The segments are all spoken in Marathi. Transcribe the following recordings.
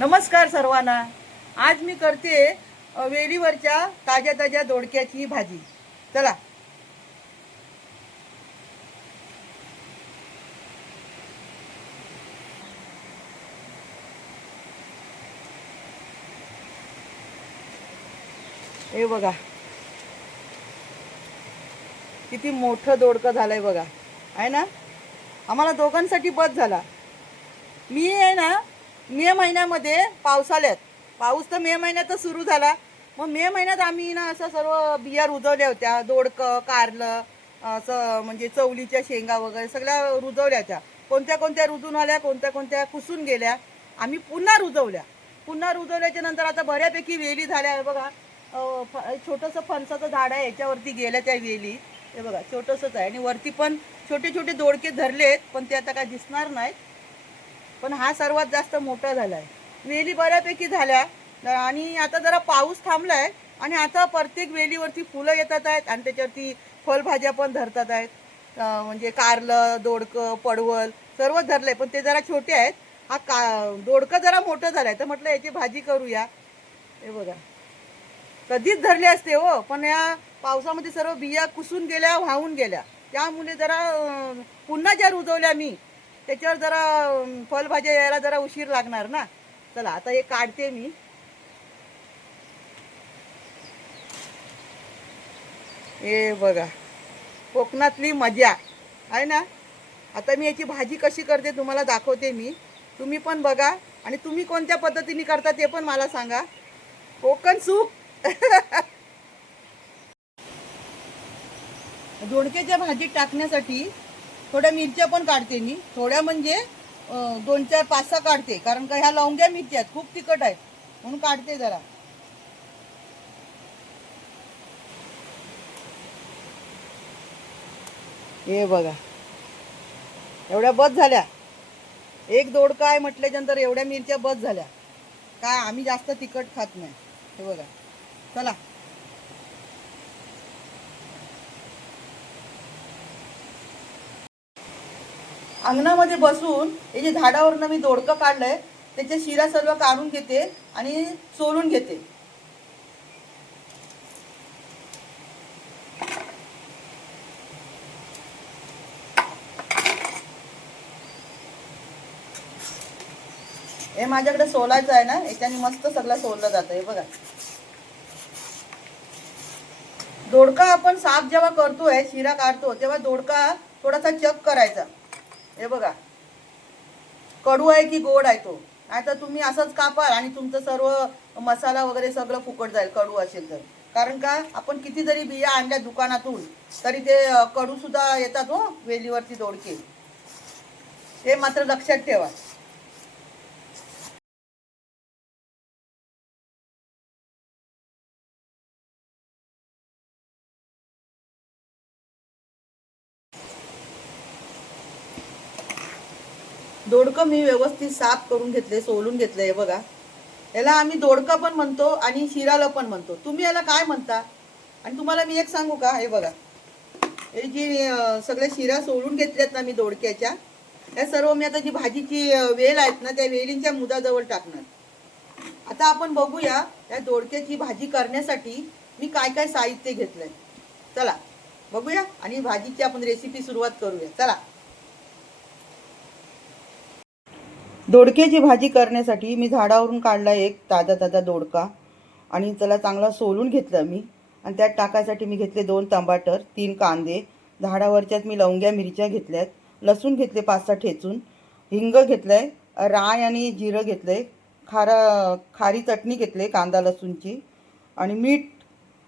नमस्कार सर्वांना. आज मी करते वेलीवरच्या ताज्या ताज्या दोडक्याची भाजी. चला. हे बघा. किती मोठं दोडकं झालंय बघा. आहे ना? आम्हाला दोघांसाठी बस झाला. मी आहे ना मे महिन्यामध्ये पावसाळ्यात पाऊस तर मे महिन्यातच सुरू झाला. मग मे महिन्यात आम्ही ना असं सर्व बिया रुजवल्या होत्या. दोडकं कारलं असं म्हणजे चवलीच्या शेंगा वगैरे सगळ्या रुजवल्या होत्या कोणत्या कोणत्या रुजून आल्या कोणत्या कोणत्या कुसून गेल्या आम्ही पुन्हा रुजवल्या. पुन्हा रुजवल्याच्या नंतर आता बऱ्यापैकी वेली झाल्या. बघा फ- छोटंसं फणसाचं झाड आहे याच्यावरती गेल्या त्या वेली. हे बघा छोटंसंच आहे. आणि वरती पण छोटे छोटे दोडके धरलेत पण ते आता काय दिसणार नाहीत. पण हा सर्वात जास्त मोठा झाला आहे वेली बऱ्यापैकी झाल्या. आणि आता जरा पाऊस थांबला आहे आणि आता प्रत्येक वेलीवरती फुलं येतात आहेत आणि त्याच्यावरती फळभाज्या पण धरतात आहेत. म्हणजे कारलं दोडकं पडवल सर्व धरलं पण ते जरा छोटे आहेत. हा का दोडकं जरा मोठं झालंय. तर म्हटलं याची भाजी करूया. हे बघा. कधीच धरले असते हो. पण या पावसामध्ये सर्व बिया कुसून गेल्या वाहून गेल्या. त्यामुळे जरा पुन्हा ज्या रुजवल्या मी त्याच्यावर जरा फलभाज्या फळभाज्या यायला जरा उशीर लागणार ना. चला आता हे काढते मी. हे बघा कोकणातली मजा आहे ना? आता मी याची भाजी कशी करते तुम्हाला दाखवते मी. तुम्ही पण बघा आणि तुम्ही कोणत्या पद्धतीने करता ते पण मला सांगा. कोकण सुख दोडक्याच्या भाजीत टाकण्यासाठी थोड्या मिरच्या पण काढते मी. थोड्या म्हणजे दोन चार पाच सहा काढते. कारण का ह्या लवंग्या मिरच्या आहेत खूप तिखट आहेत. म्हणून काढते जरा. हे बघा. एवढ्या बस झाल्या. एक दोडका आहे म्हटल्याच्यानंतर एवढ्या मिरच्या बस झाल्या. काय आम्ही जास्त तिखट खात नाही. हे बघा. चला. अंगणामध्ये बसून हे जे झाडावरनं मी दोडकं काढलंय त्याच्या शिरा सर्व काढून घेते आणि चोलून घेते. हे माझ्याकडे सोलायचं आहे ना याच्याने मस्त सगळं सोललं जातं हे बघा. दोडका आपण साफ जेव्हा करतोय शिरा काढतो तेव्हा दोडका थोडासा चक करायचा. हे बघा. कडू आहे की गोड आहे तो? नाही तर तुम्ही असंच कापाल आणि तुमचं सर्व मसाला वगैरे सगळं फुकट जाईल कडू असेल तर. कारण का आपण किती जरी बिया आणल्या दुकानातून तरी ते कडू सुद्धा येतात हो वेलीवरती दोडके. ते मात्र लक्षात ठेवा. दोडकं मी व्यवस्थित साफ करून घेतले सोलून घेतले आहे बघा. याला आम्ही दोडका पण म्हणतो आणि शिराला पण म्हणतो. तुम्ही याला काय म्हणता? आणि तुम्हाला मी एक सांगू का? हे बघा. हे जी सगळ्या शिरा सोलून घेतल्यात ना मी दोडक्याच्या या सर्व मी आता जी भाजीची वेल आहेत ना त्या वेलींच्या मुदाजवळ टाकणार. आता आपण बघूया या दोडक्याची भाजी करण्यासाठी मी काय काय साहित्य घेतलंय. चला बघूया आणि भाजीची आपण रेसिपी सुरुवात करूया. चला. दोडक्याची भाजी करण्यासाठी मी झाडावरून काढला एक ताजा ताजा दोडका. आणि त्याला चांगला सोलून घेतला मी. आणि त्यात टाकायसाठी मी घेतले दोन टमाटर तीन कांदे. झाडावरच्यात मी लवंग्या मिरच्या घेतल्यात. लसूण घेतले पाच सहा ठेचून. हिंग घेतलंय. राय आणि जिरं घेतलंय. खारा खारी चटणी घेतली कांदा लसूणची. आणि मीठ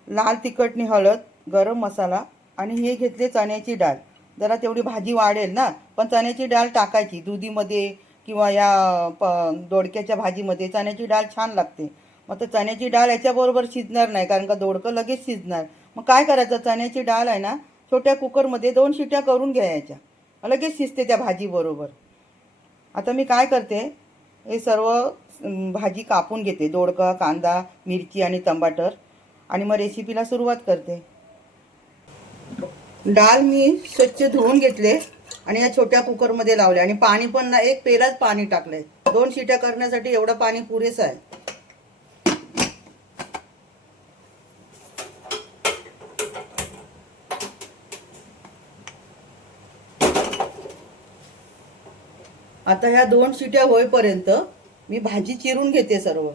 लाल तिखटनी हळद गरम मसाला. आणि हे घेतले चण्याची डाळ. जरा तेवढी भाजी वाढेल ना. पण चण्याची डाळ टाकायची. दुधीमध्ये किंवा या प दोडक्याच्या भाजीमध्ये चण्याची डाळ छान लागते. मग तर चण्याची डाळ याच्याबरोबर शिजणार नाही कारण का दोडकं लगेच शिजणार. मग काय करायचं? चण्याची डाळ आहे ना छोट्या कुकरमध्ये दोन शिट्या करून घ्यायच्या लगेच शिजते त्या भाजीबरोबर. आता मी काय करते? हे सर्व भाजी कापून घेते. दोडका कांदा मिरची आणि टमाटर आणि मग रेसिपीला सुरुवात करते. डाळ मी स्वच्छ धुवून घेतले. आणि या छोट्या कुकरमध्ये लावले. आणि पाणी पण ना एक पेलाच पाणी टाकले दोन शिट्या करण्यासाठी एवढं पाणी पुरेसं आहे. आता ह्या दोन शिट्या होईपर्यंत मी भाजी चिरून घेते सर्व.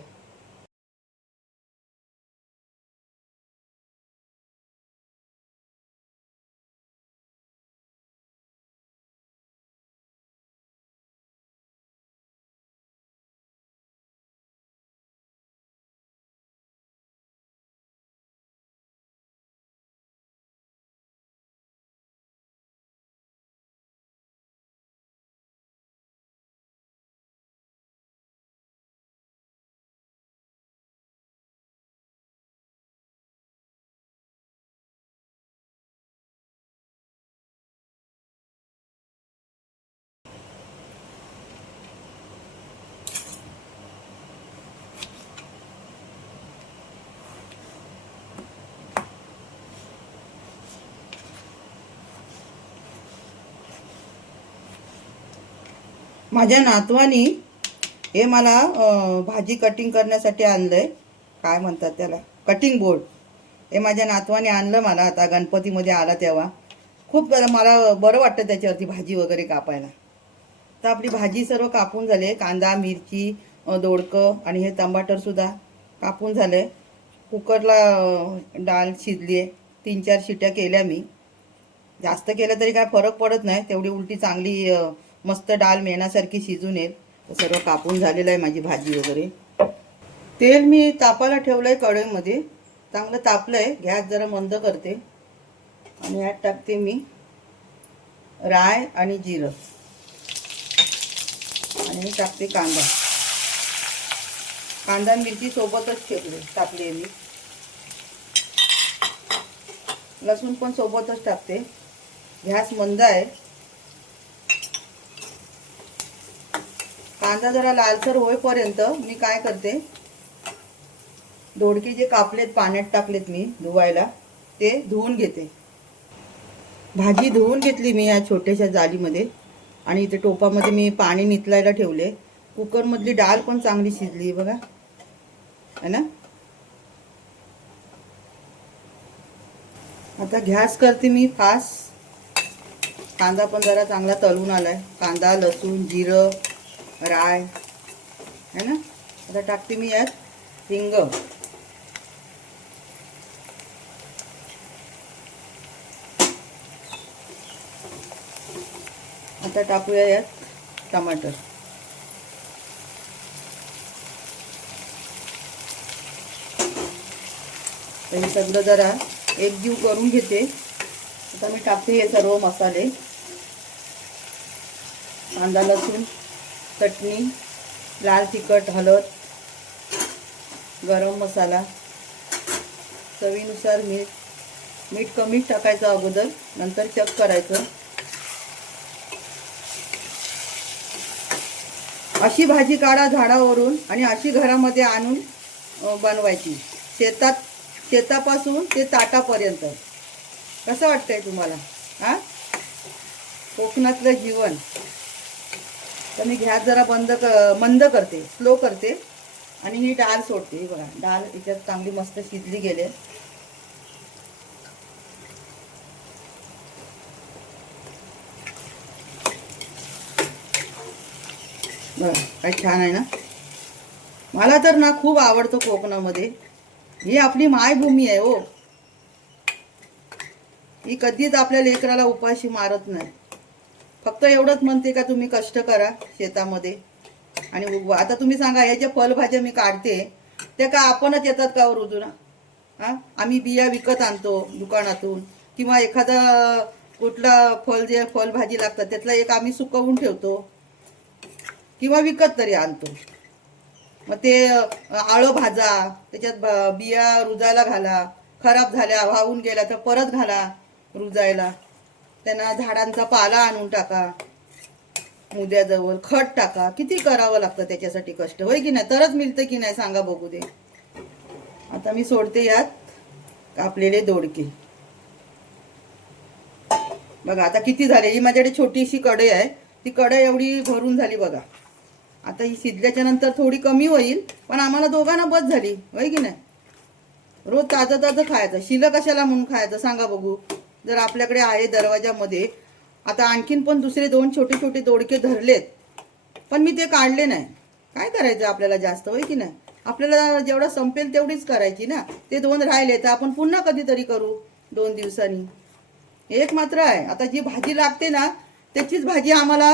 माझ्या नातवानी हे मला भाजी कटिंग करण्यासाठी आणलंय. काय म्हणतात त्याला? कटिंग बोर्ड हे माझ्या नातवाने आणलं मला आता गणपतीमध्ये आला तेव्हा. खूप मला बरं वाटतं त्याच्यावरती भाजी वगैरे कापायला. तर आपली भाजी सर्व कापून झाले. कांदा मिरची दोडकं आणि हे टमाटरसुद्धा कापून झाले. कुकरला डाळ शिजली आहे तीन चार शिट्या केल्या मी. जास्त केलं तरी काय फरक पडत नाही. तेवढी उलटी चांगली मस्त डाळ मेणासारखी शिजून येईल तर सर्व कापून झालेलं आहे माझी भाजी वगैरे. तेल मी तापायला ठेवलं आहे कढईमध्ये. चांगलं तापलं आहे गॅस जरा मंद करते. आणि यात टाकते मी राय आणि जिरं. आणि टाकते कांदा. कांदा मिरची सोबतच ठेवले टाकली मी. लसूण पण सोबतच टाकते. गॅस मंद आहे. कांदा जरा लालसर होईपर्यंत मी काय करते दोडके जे कापलेत पाण्यात टाकलेत मी धुवायला ते धुवून घेते. भाजी धुवून घेतली मी या छोट्याशा जालीमध्ये आणि इथे टोपामध्ये मी पाणी नितलायला ठेवले. कुकरमधली डाळ पण चांगली शिजली बघा. है ना? आता गॅस करते मी फास्ट. कांदा पण जरा चांगला तळून आलाय. कांदा लसूण जिरं राय. है ना? आता टाकते मी यात. हिंग. आता टाकूया यात टमाटर. हे सगळं जरा एकजीव करून घेते. आता मी टाकते हे सर्व मसाले. कांदा लसूण. चटणी लाल तिखट हळद गरम मसाला चवीनुसार मीठ. मीठ कमी टाकायचं अगोदर नंतर चक करायचं. अशी भाजी काढा झाडावरून आणि अशी घरामध्ये आणून बनवायची. शेतात शेतापासून ते ताटापर्यंत. कसं वाटतंय तुम्हाला? हा? कोकणातलं जीवन. तर मी गॅस जरा बंद क मंद करते स्लो करते. आणि ही डाळ सोडते बघा डाळ याच्यात चांगली मस्त शिजली गेले बघा काय छान आहे ना? मला तर ना खूप आवडतो कोकणामध्ये. ही आपली मायभूमी आहे हो. ही कधीच आपल्या लेकराला उपाशी मारत नाही. फक्त एवढंच म्हणते का तुम्ही कष्ट करा शेतामध्ये. आणि उगवा आता तुम्ही सांगा ह्या ज्या फळभाज्या मी काढते त्या का आपणच येतात का हो रुजून? हा? आम्ही बिया विकत आणतो दुकानातून. किंवा एखादा कुठला फळ जे फळभाजी लागतात त्यातला एक आम्ही सुकवून ठेवतो. किंवा विकत तरी आणतो. मग ते आळं भाजा त्याच्यात ब- बिया रुजायला घाला. खराब झाल्या वाहून गेल्या तर परत घाला रुजायला. त्यांना झाडांचा पाला आणून टाका. मुद्याजवळ खत टाका. किती करावं लागतं त्याच्यासाठी कष्ट. होय की नाही? तरच मिळतं की नाही? सांगा बघू दे. आता मी सोडते यात कापलेले दोडके. बघा आता किती झाले? ही माझ्याकडे छोटीशी कढई आहे. ती कढई एवढी भरून झाली बघा. आता ही शिजल्याच्या नंतर थोडी कमी होईल पण आम्हाला दोघांना बस झाली. होय की नाही? रोज ताजं ताजं खायचं. शिलं कशाला म्हणून खायचं? सांगा बघू. जर आपल्याकडे आहे दरवाजामध्ये आता आणखीन पण दुसरे दोन छोटे छोटे दोडके धरलेत पण मी ते काढले नाही. काय करायचं आपल्याला जास्त होय की नाही? आपल्याला जेवढं संपेल तेवढीच करायची ना. ते दोन राहिले तर आपण पुन्हा कधीतरी करू दोन दिवसांनी. एक मात्र आहे आता जी भाजी लागते ना त्याचीच भाजी आम्हाला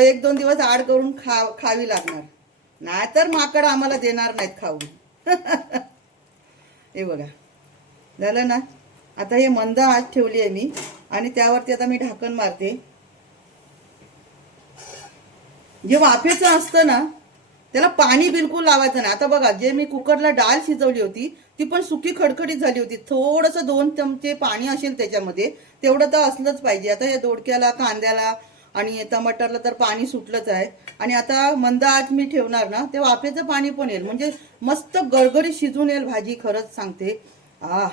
एक दोन दिवस आड करून खा खावी लागणार. नाहीतर माकड आम्हाला देणार नाहीत खाऊ हे बघा. झालं ना? आता हे मंद आत ठेवली आहे मी. आणि त्यावरती आता मी ढाकण मारते. जे वाफेचं असतं ना त्याला पाणी बिलकुल लावायचं नाही. आता बघा जे मी कुकरला डाळ शिजवली होती ती पण सुकी खडखडीत झाली होती. थोडंसं दोन चमचे पाणी असेल त्याच्यामध्ये तेवढं तर असलंच पाहिजे. आता या दोडक्याला कांद्याला आणि टमाटरला तर पाणी सुटलंच आहे. आणि आता मंद आत मी ठेवणार ना ते वाफेचं पाणी पण येईल. म्हणजे मस्त गडगडीत शिजून येईल भाजी खरंच सांगते. आ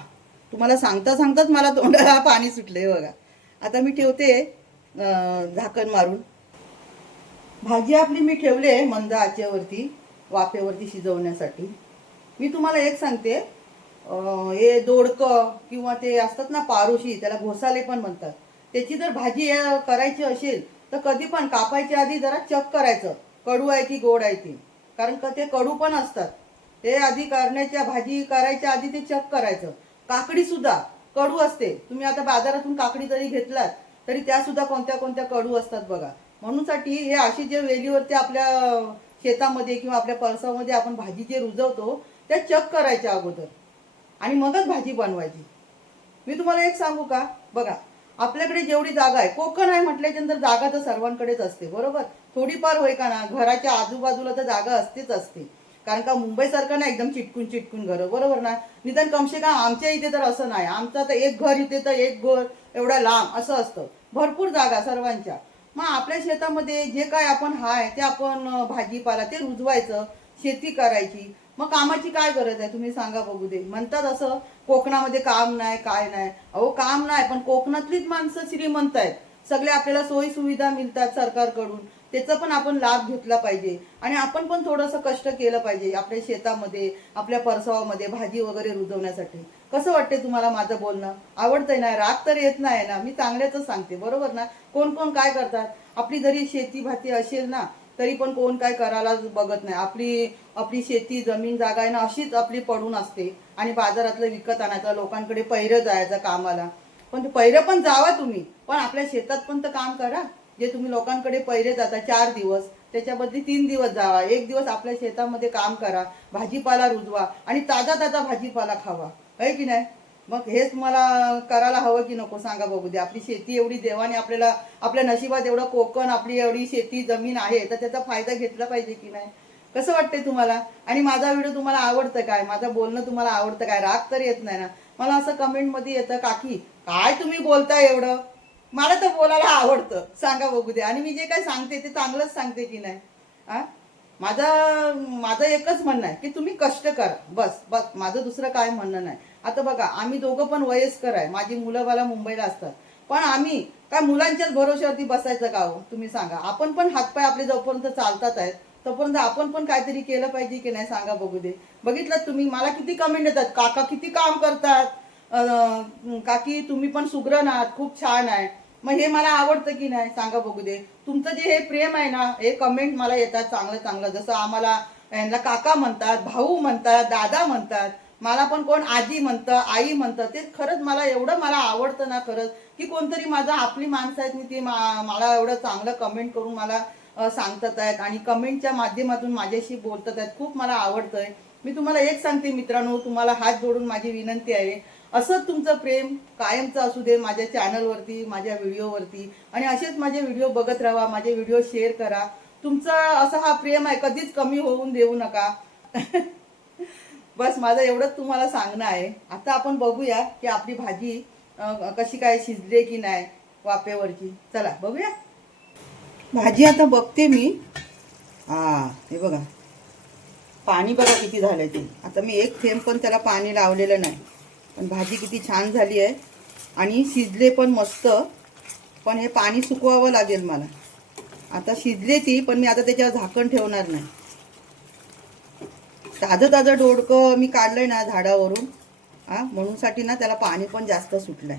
तुम्हाला सांगता सांगताच मला तोंडाला पाणी सुटलंय बघा. आता मी ठेवते झाकण मारून. भाजी आपली मी ठेवले मंद आचेवरती वाफेवरती शिजवण्यासाठी. मी तुम्हाला एक सांगते हे दोडकं किंवा ते असतात ना पारोशी त्याला घोसाले पण म्हणतात. त्याची जर भाजी करायची असेल तर कधी पण कापायच्या आधी जरा चक करायचं. कडू आहे की गोड आहे ती. कारण का ते कडू पण असतात. ते आधी करण्याच्या भाजी करायच्या आधी ते चक करायचं. काकडी सुद्धा कडू असते. तुम्ही आता बाजारातून काकडी जरी घेतलात तरी त्या सुद्धा कोणत्या कोणत्या कडू असतात बघा. म्हणूनसाठी हे अशी जे वेलीवरती आपल्या शेतामध्ये किंवा आपल्या परसामध्ये आपण भाजी जे रुजवतो त्या चक करायच्या अगोदर. आणि मगच भाजी बनवायची. मी तुम्हाला एक सांगू का? बघा आपल्याकडे जेवढी जागा आहे कोकण आहे म्हटल्याच्यानंतर जागा तर सर्वांकडेच असते बरोबर? थोडीफार होय का ना घराच्या आजूबाजूला तर जागा असतेच असते. कारण का मुंबईसारखं ना एकदम चिटकून चिटकून घर. बरोबर ना? निदान कमसे कम आमच्या इथे तर असं नाही. आमचं तर एक घर इथे तर एक घर एवढा लांब असं असतं. भरपूर जागा सर्वांच्या. मग आपल्या शेतामध्ये जे काय आपण हाय ते आपण भाजीपाला ते रुजवायचं शेती करायची. मग कामाची काय गरज आहे? तुम्ही सांगा बघू दे. म्हणतात असं कोकणामध्ये काम नाही काय नाही. अहो काम नाही पण कोकणातलीच माणसं श्रीमंत आहेत. सगळे आपल्याला सोयी सुविधा मिळतात सरकारकडून. त्याचा पण आपण लाभ घेतला पाहिजे. आणि आपण पण थोडंसं कष्ट केलं पाहिजे आपल्या शेतामध्ये आपल्या परसावामध्ये भाजी वगैरे रुजवण्यासाठी. कसं वाटते तुम्हाला माझं बोलणं? आवडतंय ना? राग तर येत नाही ना? मी चांगल्याच सांगते. बरोबर ना? कोण कोण काय करतात? आपली जरी शेती भाती असेल ना तरी पण कोण काय करायला बघत नाही. आपली आपली शेती जमीन जागा आहे ना अशीच आपली पडून असते. आणि बाजारातलं विकत आणायचं लोकांकडे पहिरं जायचं कामाला. पण पहिरं पण जावा तुम्ही. पण आपल्या शेतात पण तर काम करा. जे तुम्ही लोकांकडे पहिले जाता चार दिवस त्याच्याबद्दली तीन दिवस जावा एक दिवस आपल्या शेतामध्ये काम करा भाजीपाला रुजवा आणि ताजा ताजा भाजीपाला खावा. आहे की नाही? मग हेच मला करायला हवं की नको सांगा बघू दे. आपली शेती एवढी देवाने आपल्याला आपल्या नशिबात एवढं कोकण आपली एवढी शेती जमीन आहे तर त्याचा फायदा घेतला पाहिजे की नाही? कसं वाटतंय तुम्हाला? आणि माझा व्हिडिओ तुम्हाला आवडतं काय? माझं बोलणं तुम्हाला आवडतं काय? राग तर येत नाही ना? मला असं कमेंटमध्ये येतं काकी काय तुम्ही बोलताय एवढं? मला तर बोलायला आवडतं. सांगा बघू दे. आणि मी जे काय सांगते ते चांगलंच सांगते की नाही. हा? माझा माझं एकच म्हणणं आहे की तुम्ही कष्ट करा. बस बस. माझं दुसरं काय म्हणणं नाही. आता बघा आम्ही दोघं पण वयस्कर आहे. माझी मुलं मला मुंबईला असतात. पण आम्ही काय मुलांच्याच भरोश्यावरती बसायचं का हो? तुम्ही सांगा. आपण पण हातपाय आपले जोपर्यंत चालतात आहेत तोपर्यंत आपण पण काहीतरी केलं पाहिजे की नाही सांगा बघू दे. बघितलं तुम्ही? मला किती कमेंट येतात. काका किती काम करतात. काकी तुम्ही पण सुग्रण आहात खूप छान आहे. मग हे मला आवडतं की नाही? सांगा बघू दे. तुमचं जे हे प्रेम आहे ना हे कमेंट मला येतात चांगलं चांगलं. जसं आम्हाला यांना काका म्हणतात भाऊ म्हणतात दादा म्हणतात मला पण कोण आजी म्हणतं आई म्हणतं ते खरंच मला एवढं मला आवडतं ना खरंच की कोणतरी माझा आपली माणसं आहेत मी ते मा- मला एवढं चांगलं कमेंट करून मला सांगतात आहेत. आणि कमेंटच्या माध्यमातून माझ्याशी बोलतात आहेत. खूप मला आवडतंय. मी तुम्हाला एक सांगते मित्रांनो तुम्हाला हात जोडून माझी विनंती आहे. असंच तुमचं प्रेम कायमचं असू दे माझ्या चॅनलवरती माझ्या व्हिडिओवरती आणि असेच माझे व्हिडिओ बघत राहा माझे व्हिडिओ शेअर करा. तुमचा असा हा प्रेम आहे कधीच कमी होऊन देऊ नका. बस माझं एवढंच तुम्हाला सांगणं आहे. आता आपण बघूया की आपली भाजी कशी काय शिजले की नाही वाफेवरची. चला बघूया. भाजी आता बघते मी. हा हे बघा. पाणी बघा किती झालंय ते. आता मी एक थेंब पण त्याला पाणी लावलेलं नाही. पण भाजी किती छान झाली आहे. आणि शिजले पण मस्त. पण हे पाणी सुकवावं लागेल मला. आता शिजले ती पण मी आता त्याच्यावर झाकण ठेवणार नाही. ताजं ताजं दोडकं मी काढलंय ना झाडावरून. हा म्हणूनसाठी ना त्याला पाणी पण जास्त सुटलंय.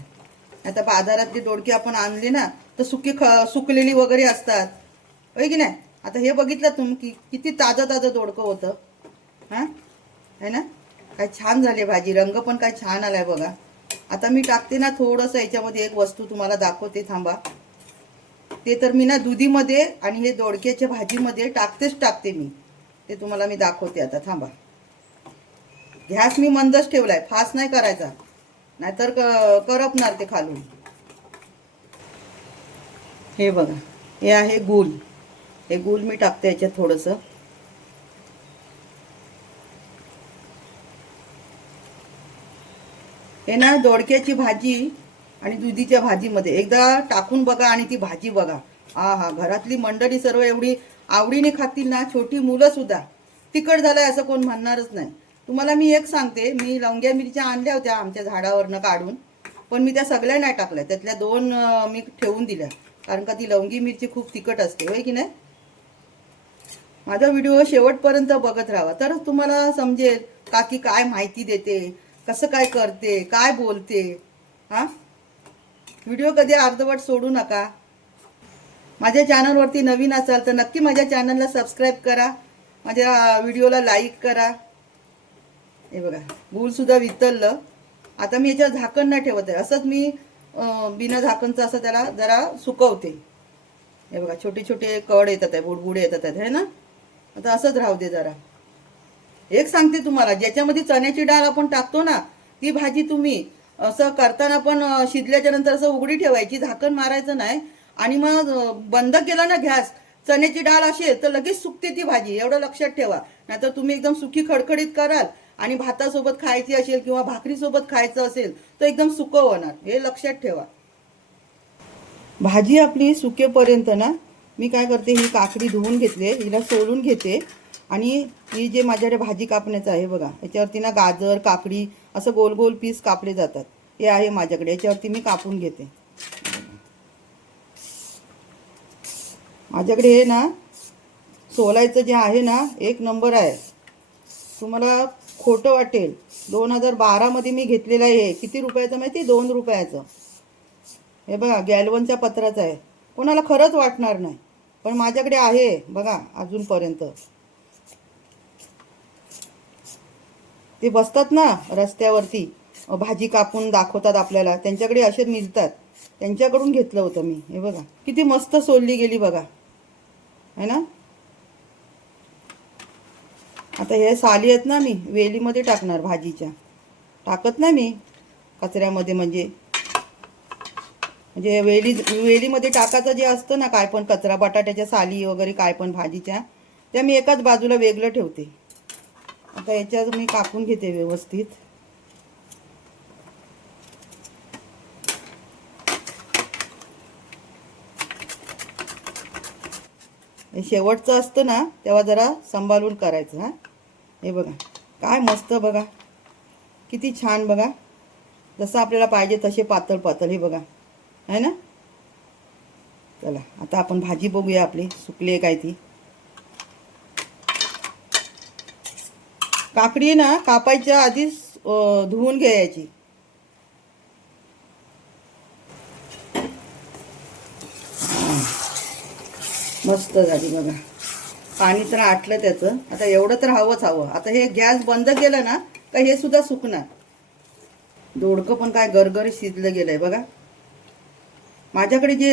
आता बाजारातली दोडकी आपण आणली ना तर सुकी ख सुकलेली वगैरे असतात. होय की नाही? आता हे बघितलं तुम्ही की किती ताजं ताजं दोडकं होतं. हां? है ना? काय छान झाली भाजी. रंग पण काय छान आलाय बघा. आता मी टाकते ना थोडंसं याच्यामध्ये एक वस्तू तुम्हाला दाखवते थांबा. ते तर मी ना दुधीमध्ये आणि हे दोडक्याच्या भाजीमध्ये टाकतेच टाकते मी. ते तुम्हाला मी दाखवते आता थांबा. गॅस मी मंदच ठेवलाय फास्ट नाही करायचा. नाहीतर क- करपणार ते खालून. हे बघा हे आहे गुल हे गुल मी टाकते याच्यात थोडंसं. हे ना दोडक्याची भाजी आणि दुधीच्या भाजीमध्ये एकदा टाकून बघा आणि ती भाजी बघा. हा हा घरातली मंडळी सर्व एवढी आवडीने खातील ना छोटी मुलं सुद्धा. तिखट झालंय असं कोण म्हणणारच नाही. तुम्हाला मी एक सांगते मी लवंग्या मिरच्या आणल्या होत्या आमच्या झाडावरनं काढून पण मी त्या सगळ्या नाही टाकल्या. त्यातल्या दोन मी ठेवून दिल्या. कारण का ती लवंगी मिरची खूप तिखट असते होय की नाही? माझा व्हिडिओ शेवटपर्यंत बघत राहा. तरच तुम्हाला समजेल काकी काय माहिती देते. कसं काय करते काय बोलते हा? व्हिडिओ कधी अर्धवट सोडू नका. माझ्या चॅनलवरती नवीन असाल तर नक्की माझ्या चॅनलला सबस्क्राईब करा. माझ्या व्हिडिओला लाईक करा. हे बघा भूलसुद्धा वितरलं. आता मी याच्यावर झाकण नाही ठेवत आहे. असंच मी बिना झाकणचं असं त्याला जरा सुकवते. हे बघा छोटे छोटे कड येतात आहे बुडबुडे येतात आहेत है ना? आता असंच राहू दे जरा. एक सांगते तुम्हाला ज्याच्यामध्ये चण्याची डाळ आपण टाकतो ना ती भाजी तुम्ही असं करताना पण शिजल्याच्या नंतर असं उघडी ठेवायची झाकण मारायचं नाही. आणि मग बंद केला ना गॅस चण्याची डाळ असेल तर लगेच सुकते ती भाजी एवढं लक्षात ठेवा. नाहीतर तुम्ही एकदम सुकी खडखडीत कराल आणि भातासोबत खायची असेल किंवा भाकरीसोबत खायचं असेल तर एकदम सुकं होणार हे लक्षात ठेवा. भाजी आपली सुकेपर्यंत ना मी काय करते ही काकडी धुवून घेतले हिला सोलून घेते. आणि ही जे माझ्याकडे भाजी कापण्याचं आहे बघा याच्यावरती ना गाजर काकडी असं गोल गोल पीस कापले जातात. हे आहे माझ्याकडे याच्यावरती मी कापून घेते. माझ्याकडे हे ना सोलायचं जे आहे ना एक नंबर आहे. तुम्हाला खोटं वाटेल. दोन हजार बारामध्ये मी घेतलेलं आहे. किती रुपयाचं माहिती दोन रुपयाचं. हे बघा गॅलवनच्या पत्राचं आहे. कोणाला खरंच वाटणार नाही. पण माझ्याकडे आहे बघा अजूनपर्यंत. ते बसतात ना रस्त्यावरती भाजी कापून दाखवतात आपल्याला. त्यांच्याकडे असे मिळतात. त्यांच्याकडून घेतलं होतं मी. हे बघा किती मस्त सोलली गेली बघा. है ना? आता हे साली आहेत ना मी वेलीमध्ये टाकणार भाजीच्या. टाकत नाही मी कचऱ्यामध्ये म्हणजे. म्हणजे वेली वेलीमध्ये टाकायचं जे असतं ना काय पण कचरा बटाट्याच्या साली वगैरे काय पण भाजीच्या त्या मी एकाच बाजूला वेगळं ठेवते. आता याच्यात मी कापून घेते व्यवस्थित. शेवटचं असतं ना तेव्हा जरा सांभाळून करायचं हां. हे बघा काय मस्त बघा. किती छान बघा. जसं आपल्याला पाहिजे तसे पातळ पातळ हे बघा. आहे ना? चला आता आपण भाजी बघूया आपली सुकली आहे काय ती. काकडी ना कापायच्या आधीच धुवून घ्यायची. मस्त झाली बघा. पाणी तर आटलं त्याचं. आता एवढं तर हवंच हवं. आता हे गॅस बंद केलं ना का हे सुद्धा सुकणार. दोडकं पण काय गरगर शिजलं गेलंय बघा. माझ्याकडे जे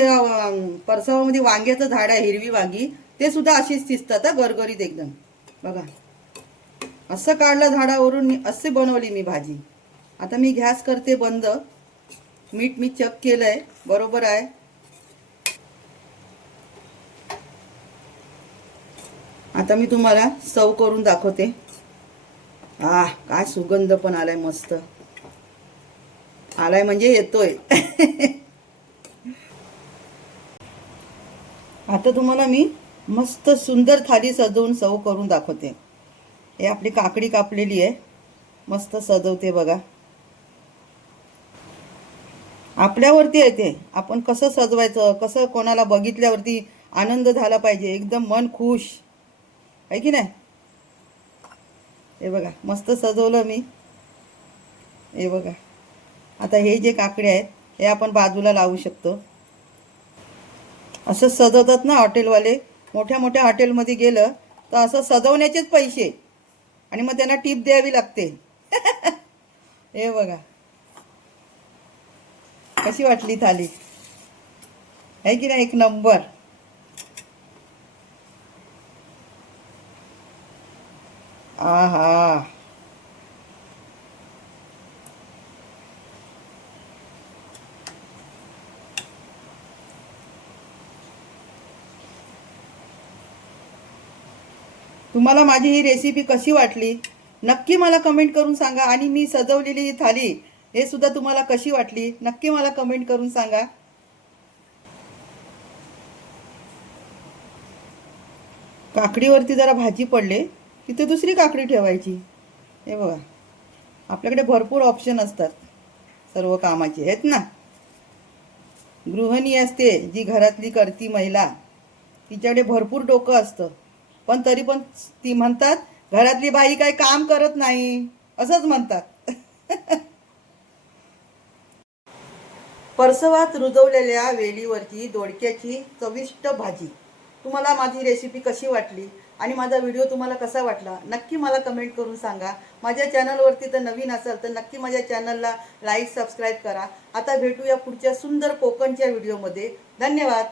परसावामध्ये वांग्याचं झाड आहे हिरवी वांगी ते सुद्धा अशीच शिजतात गरगरीत एकदम. बघा. असं काढलं झाडावरून मी असे बनवली मी भाजी. आता मी गॅस करते बंद. मीठ मी चक केलंय बरोबर आहे. आता मी तुम्हाला सव करून दाखवते. आ काय सुगंध पण आलाय मस्त. आलाय म्हणजे येतोय. आता तुम्हाला मी मस्त सुंदर थाली सजवून सव करून दाखवते. हे आपली काकडी कापलेली आहे. मस्त सजवते बघा. आपल्यावरती आहे ते. आपण कसं सजवायचं कसं कोणाला बघितल्यावरती आनंद झाला पाहिजे. एकदम मन खुश. आहे की नाही? हे बघा मस्त सजवलं मी. हे बघा. आता हे जे काकडे आहेत हे आपण बाजूला लावू शकतो. असं सजवतात ना हॉटेलवाले? मोठ्या मोठ्या हॉटेलमध्ये गेलं तर असं सजवण्याचेच पैसे. आणि मग त्यांना टीप द्यावी लागते. हे बघा. कशी वाटली थाली? आहे की नाही एक नंबर? आहा. तुम्हाला माझी ही रेसिपी कशी वाटली? नक्की मला कमेंट करून सांगा. आणि मी सजवलेली ही थाली हे सुद्धा तुम्हाला कशी वाटली? नक्की मला कमेंट करून सांगा. काकडीवरती जरा भाजी पडले. तिथे दुसरी काकडी ठेवायची. हे बघा. आपल्याकडे भरपूर ऑप्शन असतात. सर्व कामाचे. आहेत ना? गृहिणी असते जी घरातली करती महिला तिच्याकडे भरपूर डोकं असतं. पण तरी पण ती म्हणतात घरातली बाई काही काम करत नाही. असंच म्हणतात. परसवात रुजवलेल्या वेलीवरची दोडक्याची चविष्ट भाजी. तुम्हाला माझी रेसिपी कशी वाटली? आणि माझा व्हिडिओ तुम्हाला कसा वाटला? नक्की मला कमेंट करून सांगा. माझ्या चॅनलवरती तर नवीन असाल तर नक्की माझ्या चॅनलला लाईक सबस्क्राईब करा. आता भेटूया पुढच्या सुंदर कोकणच्या व्हिडिओमध्ये धन्यवाद.